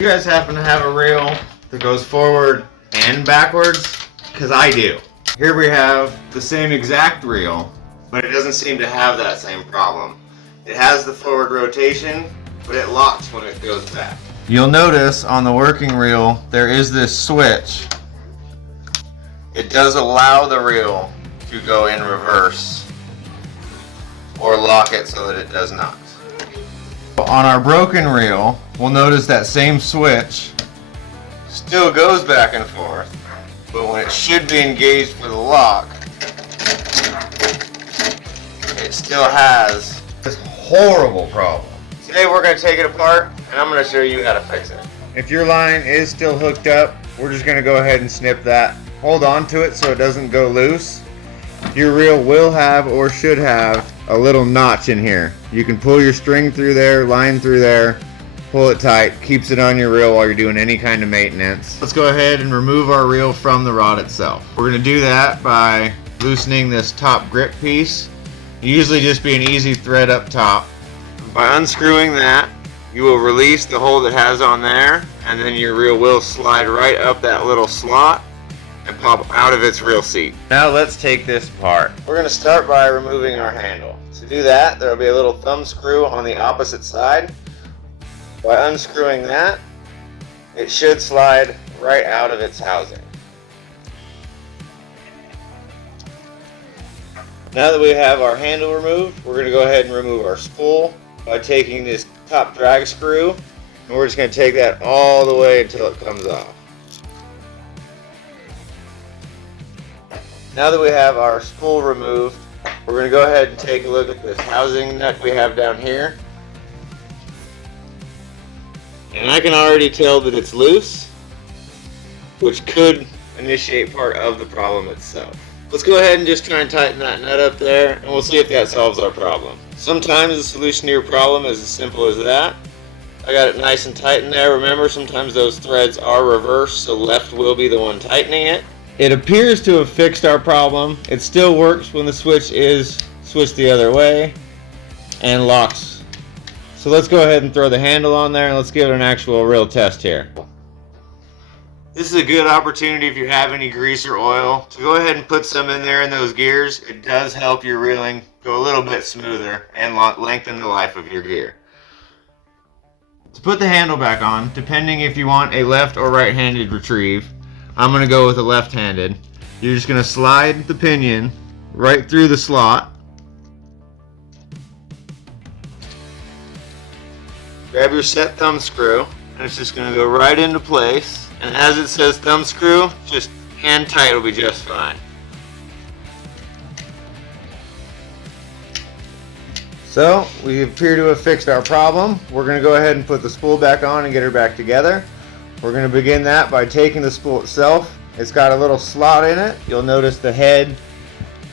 You guys happen to have a reel that goes forward and backwards? Because I do. Here we have the same exact reel, but it doesn't seem to have that same problem. It has the forward rotation, but it locks when it goes back. You'll notice on the working reel there is this switch. It does allow the reel to go in reverse or lock it so that it does not. On our broken reel, we'll notice that same switch still goes back and forth, but when it should be engaged for the lock, it still has this horrible problem. Today we're going to take it apart and I'm going to show you how to fix it. If your line is still hooked up, we're just going to go ahead and snip that. Hold on to it so it doesn't go loose. Your reel will have or should have a little notch in here. You can pull your string through there, line through there, pull it tight, keeps it on your reel while you're doing any kind of maintenance. Let's go ahead and remove our reel from the rod itself. We're going to do that by loosening this top grip piece. Usually just be an easy thread up top. By unscrewing that, you will release the hole that has on there, and then your reel will slide right up that little slot and pop out of its reel seat. Now let's take this apart. We're going to start by removing our handle. To do that, there will be a little thumb screw on the opposite side. By unscrewing that, it should slide right out of its housing. Now that we have our handle removed, we're going to go ahead and remove our spool by taking this top drag screw, and we're just going to take that all the way until it comes off. Now that we have our spool removed, we're going to go ahead and take a look at this housing nut we have down here. And I can already tell that it's loose, which could initiate part of the problem itself. Let's go ahead and just try and tighten that nut up there, and we'll see if that solves our problem. Sometimes the solution to your problem is as simple as that. I got it nice and tight in there. Remember, sometimes those threads are reversed, so left will be the one tightening it. It appears to have fixed our problem. It still works when the switch is switched the other way and locks. So let's go ahead and throw the handle on there and let's give it an actual real test here. This is a good opportunity if you have any grease or oil to go ahead and put some in there in those gears. It does help your reeling go a little bit smoother and lengthen the life of your gear. To put the handle back on, depending if you want a left or right-handed retrieve, I'm going to go with a left-handed. You're just going to slide the pinion right through the slot. Grab your set thumb screw, and it's just going to go right into place. And as it says thumb screw, just hand tight will be just fine. So we appear to have fixed our problem. We're going to go ahead and put the spool back on and get her back together. We're going to begin that by taking the spool itself. It's got a little slot in it. You'll notice the head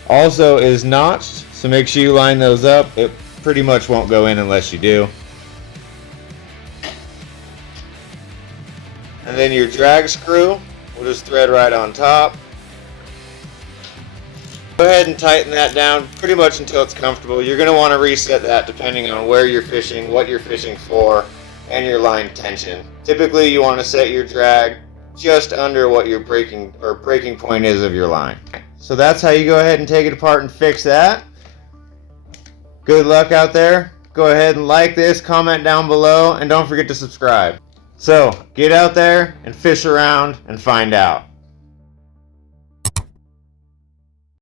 also is notched, so make sure you line those up. It pretty much won't go in unless you do. And then your drag screw will just thread right on top. Go ahead and tighten that down pretty much until it's comfortable. You're going to want to reset that depending on where you're fishing, what you're fishing for, and your line tension. Typically you want to set your drag just under what your breaking point is of your line. So that's how you go ahead and take it apart and fix that. Good luck out there. Go ahead and like this, comment down below, and don't forget to subscribe. So get out there and fish around and find out.